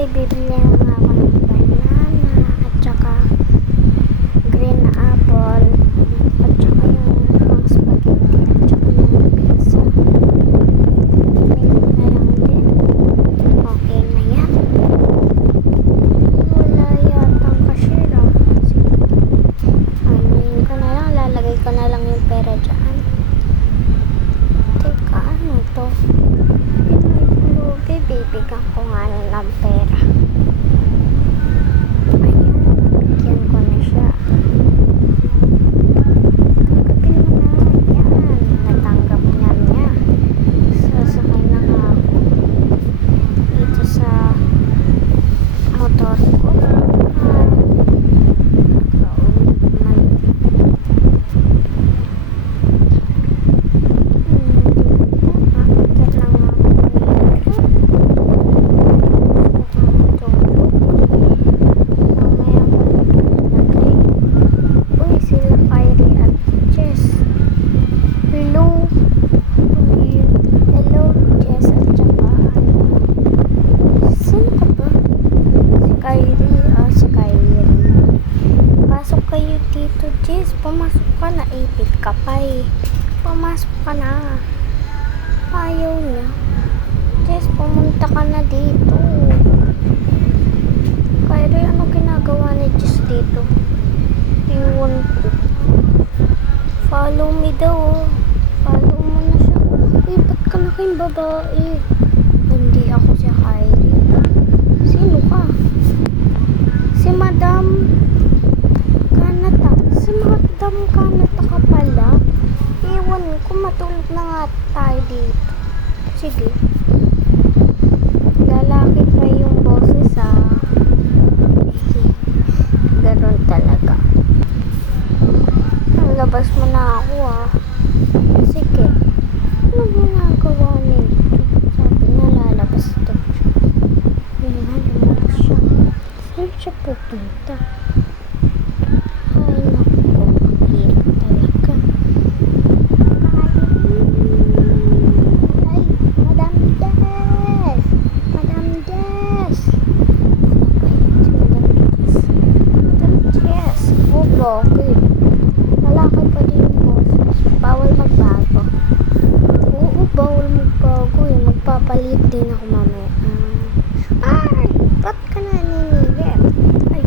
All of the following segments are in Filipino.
Ay, bibili na nga ako ng banana at saka green na apple at saka yung pang spaghetti at saka yung pizza. Bibili na lang din. Okay na yan. Wala yatang cashier. Anuin ko na lang, lalagay ko na lang yung pera dyan. Teka, ano to? Bibigyan ko nga ng pera. Ayan, nabigyan ko na siya. Tanggapin mo na. Yan, natanggap niya. Sasakay na nga ako dito sa motor ko. Pumasok ka na, ipit ka pa eh. Pumasok ka na. Ayaw niya. Jess, pumunta ka na dito. Kyrie, ano ginagawa ni Jess dito? Iwan ko. Follow me daw. Follow mo na siya. Eh, ba't ka na kayong babae? Hindi ako si Kyrie. Sino ka? Si Madam Kanata. Si Madam Kanata ka pala. Iwan ko, matulog na nga tayo dito. Sige. Lalaki pa yung boses Ganon talaga. Labas mo na ako Sige. Ano ginagawa nito? Sabi na lalabas ito siya. Yun nga, lumabas siya. Saan siya pupunta? Ay, naku. Hirap talaga. Ay, Madam Jess! Madam Jess! Madam Jess! Oh, bakit? Malaki pa din yung boses. Bawal magbago. Oo, bawal magbago eh. Magpapalit din ako mamaya. Ay! Ba't ka na ninigit? Ay,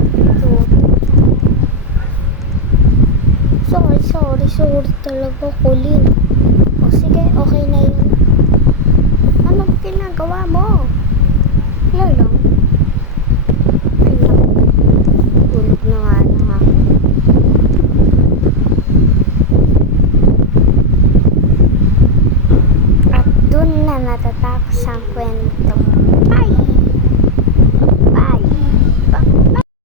sorry talaga, Colin. O sige, okay na yun. Ano ginagawa mo? Wala lang. Ay, tulog na nga ako. At dun na natatapos ang kwento.